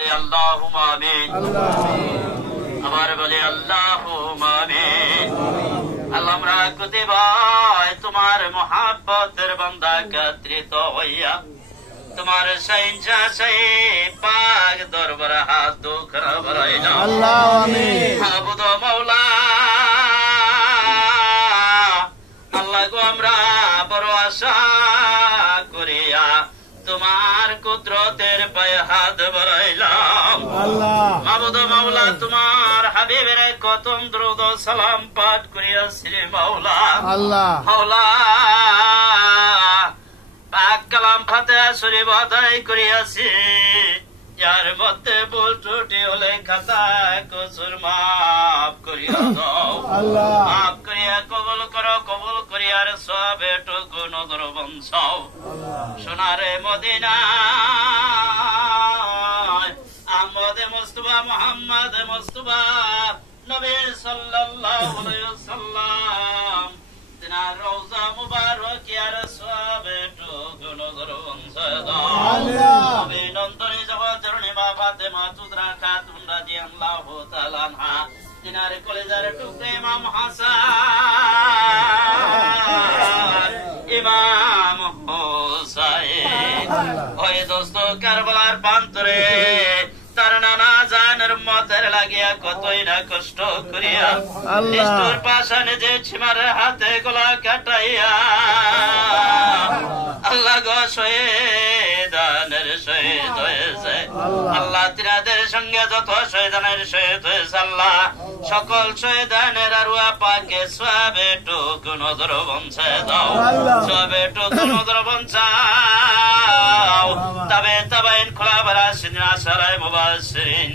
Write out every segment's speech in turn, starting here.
বলি আল্লাহুম্মা আমিন। আবার বলি আল্লাহুম্মা আমিন। আল্লাহ আমরা কুতিবায় তোমার মোহাব্বতের বান্দা একত্রিত হইয়া তোমার সেই পাক দরবার হাত দুখরা বলাইলাম। আল্লাহ আমিন। মাবুদ মাওলা আল্লাহ গো আমরা বড় আশা করিয়া তোমার কুদরতের পায়ে হাত বাড়াইলাম। মাবুদ মাওলা তোমার হাবিবের কতম দ্রুত সালাম পাঠ করিয়াছিলেন মাওলা। মাওলা পাক কালাম ফাতিহা শরীফ আদায় করিয়াছি, যার মধ্যে ভুল ত্রুটি হলে খাতা কসুর মাফ করিয়া দাও। মাফ করিয়া কবুল করো, কবুল করিয়ার সব এটুকু নজর বংশাও। সোনারে মদিনা আহমদে মুস্তফা মুহাম্মদ মুস্তফা নবী সাল্লাল্লাহু আলাইহি ওয়াসাল্লাম তিনার রওজা মুবারক ইয়ার সব এটুকু নজর বংশায় দাও। অভিনন্দনী জগৎজননী মা ফাতেমা চুদরা খাতুন রাদিয়াল্লাহু তাআলা আনহা তিনার কলেজার টুকরে ইমাম হাসান ইমাম হোসাইন ওই দোস্ত কারবালার প্রান্তরে তার নানা জানের মতের লাগিয়া কতই না কষ্ট করিয়া নিষ্ঠুর পাশানে যে ছিমার হাতে গলা কাটাইয়া আল্লাহ গো শহীদানের শহীদ হয়েছে। আল্লাহ তিনাদের সঙ্গে যত শহীদানের শহীদ হয়েছে আল্লাহ সকল শহীদানের আরওয়া পাকে সবেটুকু নজর বঞ্চায় দাও, সবেটুকু নজর বঞ্চাও। তবে তাবাইন খোলাবারা সিদিন আশারায় মুবাশশিরিন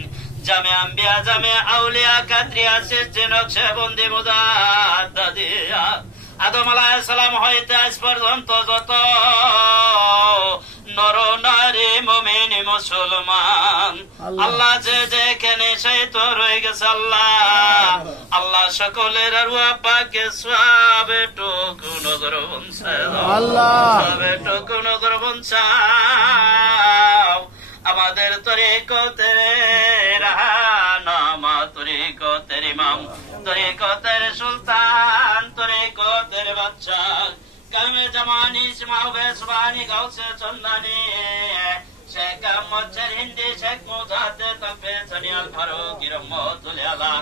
জামে আম্বিয়া জামে আউলিয়া কাদরিয়া সিস্তি নকশবন্দি মুজাদ্দিদিয়া আদম আলাইহিস সালাম হইতে আজ পর্যন্ত যত নর নারী মুমিন মুসলমান আল্লাহ যে যেখানে সেই তো রয়ে গেছে আল্লাহ আল্লাহ সকলের আরওয়া পাকে সবেটুকু নজর বঞ্চায় দাও, সবেটুকু নজর বঞ্চাও। আমাদের তরিকতের রাহনামা, তরিকতের ইমাম, তরিকতের সুলতান, তরিকতের বাদশাহ কামে জামানি মাহবে সুবহানি গাউসে চন্দানি শেখ আহমদ হিন্দি শেখ মুজাদ্দিদ তকবে সানিয়াল ফারুক রহমাতুল্লাহ আলাহ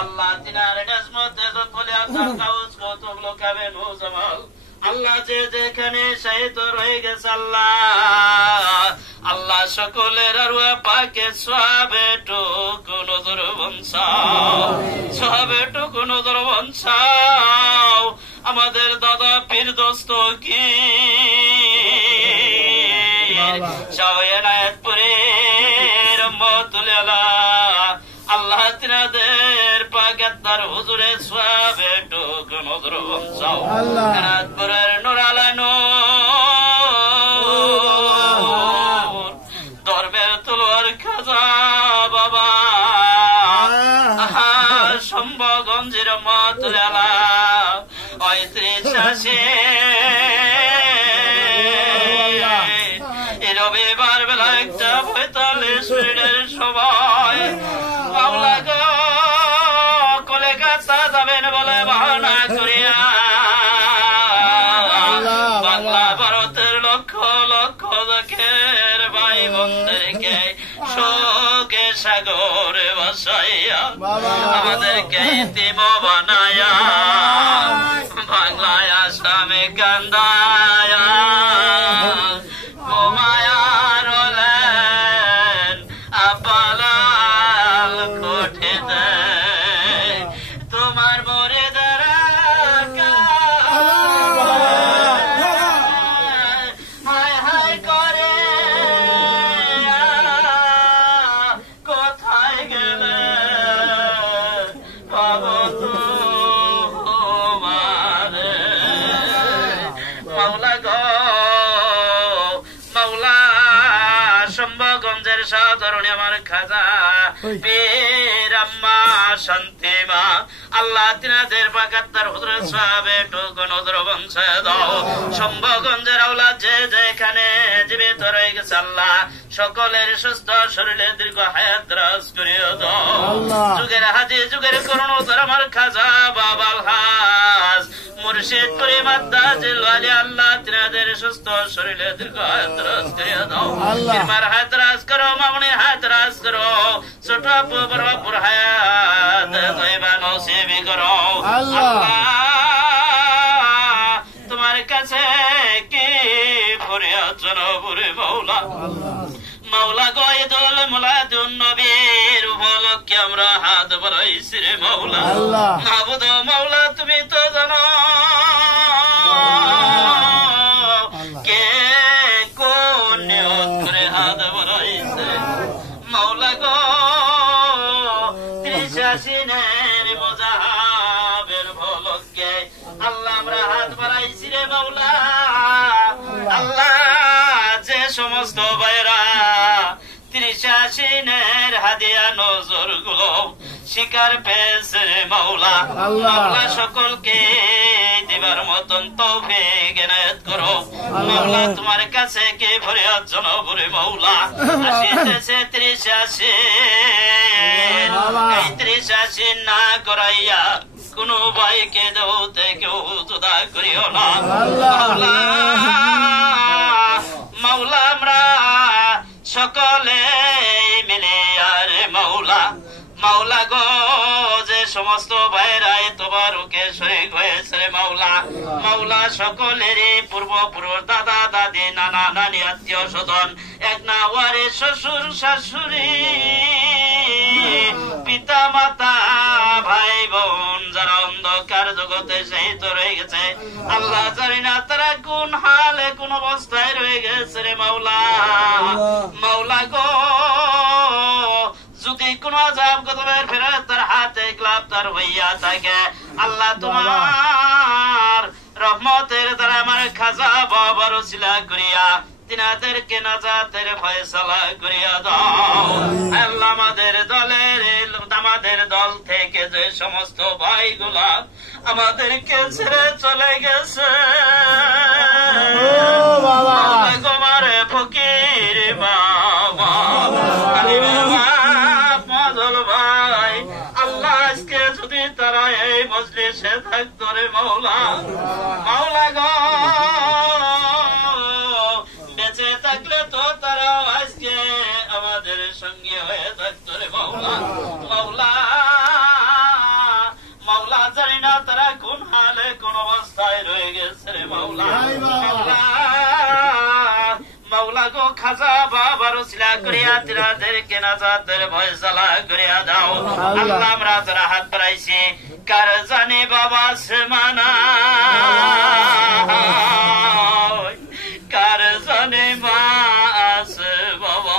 আল্লাহ তিনার নেজমতে যতলিয়া গাউস কতগুলো কাবে নু জামাল আল্লাহ যে যেখানে শহীদ রয়ে গেছে আল্লাহ আল্লাহ সকলের আরওয়া পাকে সবেটুকু নজর বঞ্চাও, সবেটুকু নজর বঞ্চাও। আমাদের দাদা পীর দোস্ত কি শাহ এনায়েতপুরের রহমাতুল্লাহ আলাহ আল্লাহ তিনাদের পাকের হুজুরে সবেটুকু নজর বঞ্চাও। এনায়েতপুরের নূর আলা নূর দরবের তলোয়ার খাজা বাবা শম্ভগঞ্জের রহমাতুল্লাহ আলাহ 35 রবিবার বেলা 1:45 মিনিটের সময় মাওলা গো কলকাতা যাবেন বলে বাহানা করিয়া বাংলা ভারতের লক্ষ লক্ষ লোকের ভাই বোনদেরকে শোকে সাগরে ভাসাইয়া আমাদেরকে ইতিম বানায়া বাংলায় আসামে কান্দায়া ঘুমায়া রলেন আপালাল কোঠিতে তোমার মুরিদের হায় হায় করে কোথায় গেলে পাবো তোমারে মাওলা গো মাওলা শম্ভগঞ্জের সাধারণী আমার খাজা পীর আম্মা শান্তি মা আল্লাহ তিনাদের পাকাত্তার হুজুরের সাহাবে টুকু নজর বংশে দাও সম্ভগঞ্জের আওলাদ যে যেখানে জীবিত রয়ে গেছে আল্লাহ সকলের সুস্থ শরীরে দীর্ঘ হায়াত দারাজ করিয়ে দাও যুগের হাজি যুগের করুণার আমার খাজা বাবাল হাজ মুর্শিদ পরিমাদ্দা জিলওয়ালি আল্লাহ তিনাদের সুস্থ শরীরে দীর্ঘ হায়াত দারাজ করিয়ে দাও আমার হায়াত দারাজ করো মামুনি হায়াত দারাজ করো ছোট আপু বড় আপুর হায়াত তয়বা নসিব করো আল্লাহ তোমার কাছে কি ফরিয়াদ জানাবুরে মাওলা মাওলা গয়দুল মুলাদুন নবীর উপলক্ষে আমরা হাত বাড়াইছি রে মাওলা মাবুদ মাওলা তুমি তো জানো কে কোন নিয়ত করে হাত বাড়াইছে মাওলা গো ত্রিশাসিনের মুজাহাবের উপলক্ষে আল্লাহ আমরা হাত বাড়াইছি রে মাওলা আল্লাহ যে সমস্ত ভাইরা ত্রিশাসিনের হাদিয়া নজর গুলো শিকার পেয়েছে মাওলা মাওলা সকলকে দিবার মতন তৌফিক এনায়েত করো মাওলা তোমার কাছে কে ফরিয়াদ জানাবো রে মাওলা আসিতেছে ত্রিশাসিন এই ত্রিশাসিন না করাইয়া কোন ভাইকে দেওতে কেউ জুদা করিও না মাওলা মাওলা আমরা সকলে মিলে আর মাওলা মাওলা গো যে সমস্ত ভাইরা তোমার ওকে শরীক হয়েছে মাওলা মাওলা সকলেরই পূর্বপুরুষ দাদা দাদি নানা নানি আত্মীয় স্বজন এক না ওয়ারে শ্বশুর শাশুড়ি পিতা মাতা ভাই বোন যারা অন্ধকার জগতে সেই তো রয়ে গেছে আল্লাহ জানি না তারা কোন হালে কোন অবস্থায় রয়ে গেছে রে মাওলা মাওলা গো যদি কোন আযাব গজবের ফেরত তার হাতে গ্রেফতার হইয়া থাকে আল্লাহ তোমার রহমতের দ্বারা আমার খাজা বাবার ওসিলা করিয়া তিনাদেরকে নাজাতের ফয়সালা করিয়া দাও আল্লাহ আমাদের দল থেকে যে সমস্ত ভাইগুলা আমাদেরকে ছেড়ে চলে গেছে গোমারে ফকির বাবা মাজল ভাই আল্লাহ আজকে যদি তারা এই মজলিসে থাকতো রে মাওলা মাওলা গো বেঁচে থাকলে তো তারা আজকে আমাদের সঙ্গে হয়ে থাকতো রে মাওলা মাওলা মাওলা জানি না তারা কোন হালে কোন অবস্থায় রয়ে গেছে রে মাওলা মাওলা মাওলা গো খাজা বাবার ওসিলা করিয়া তিনাদেরকে নাজাতের ফয়সালা করিয়া দাও আল্লাহ আমরা যারা হাত বাড়াইছি কার জানি বাবা সমানা কার জানি মা আছে বাবা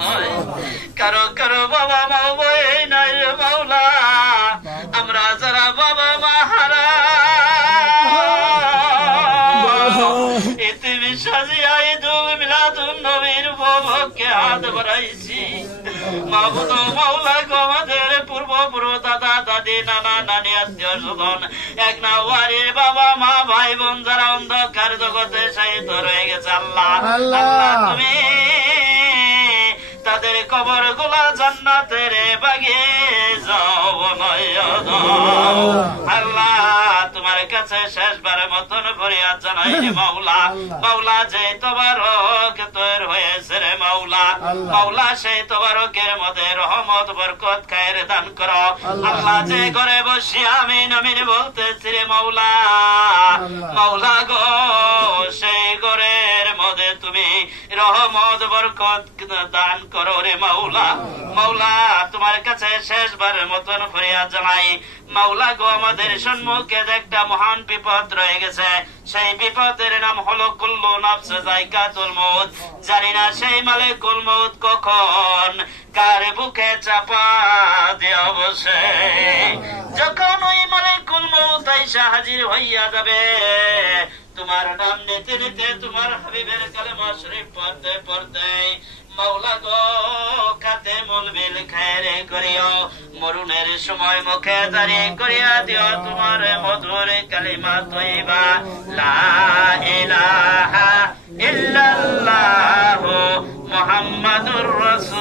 নাই কারো কারো বাবা মা বই নাই রে মাওলা আমরা যারা বাবা মা হারা ইতিমি সাজিয়া ঈদুল মিলাদুন নবীর উপলক্ষে হাত বাড়াইছি মাবুদ মাওলা গো আমাদের পূর্বপুরুষ দাদা দাদি নানা নানি আত্মীয় স্বজন এক না ওয়ারির বাবা মা ভাই বোন যারা অন্ধকার জগতে শায়িত রয়ে গেছে আল্লাহ আল্লাহ তুমি তাদের কবর গুলা জান্নাতের বাগিচাও বানাইয়া দাও আল্লাহ তোমার কাছে শেষবারের মতন ফরিয়াদ জানাই রে মাওলা মাওলা যে তবারক তৈরি হয়েছে রে মাওলা মাওলা সেই তবারকের মধ্যে রহমত বরকত খায়ের দান করো আল্লাহ যে ঘরে বসে আমিন আমিন বলতেছি রে মাওলা মাওলা গো সেই ঘরের মধ্যে তুমি রহমত বরকত দান করো রে মাওলা মাওলা তোমার কাছে শেষবারের মতন ফরিয়াদ জানাই মাওলা গো আমাদের সম্মুখে একটা মহান বিপদ রয়ে গেছে সেই বিপদের নাম হলো কুল্লু নাফসে যায়কাতুল মউত জানি না সেই মালিকুল মউত কখন কার বুকে চাপা দিয়া বসে যখন ওই মালিকুল মউত আইসা হাজির হইয়া যাবে তোমার নাম নিতে নিতে তোমার হাবিবের কালেমা শরীফ পড়তে পড়তে মাওলা গো কাতেমুল বিল খায়রে করিও মরুনের সময় মুখে দাঁড়িয়ে করিয়া দিও তোমার মধুর কালিমা তৈবা লা ইলাহা ইল্লাল্লাহু মুহাম্মাদুর রাসূল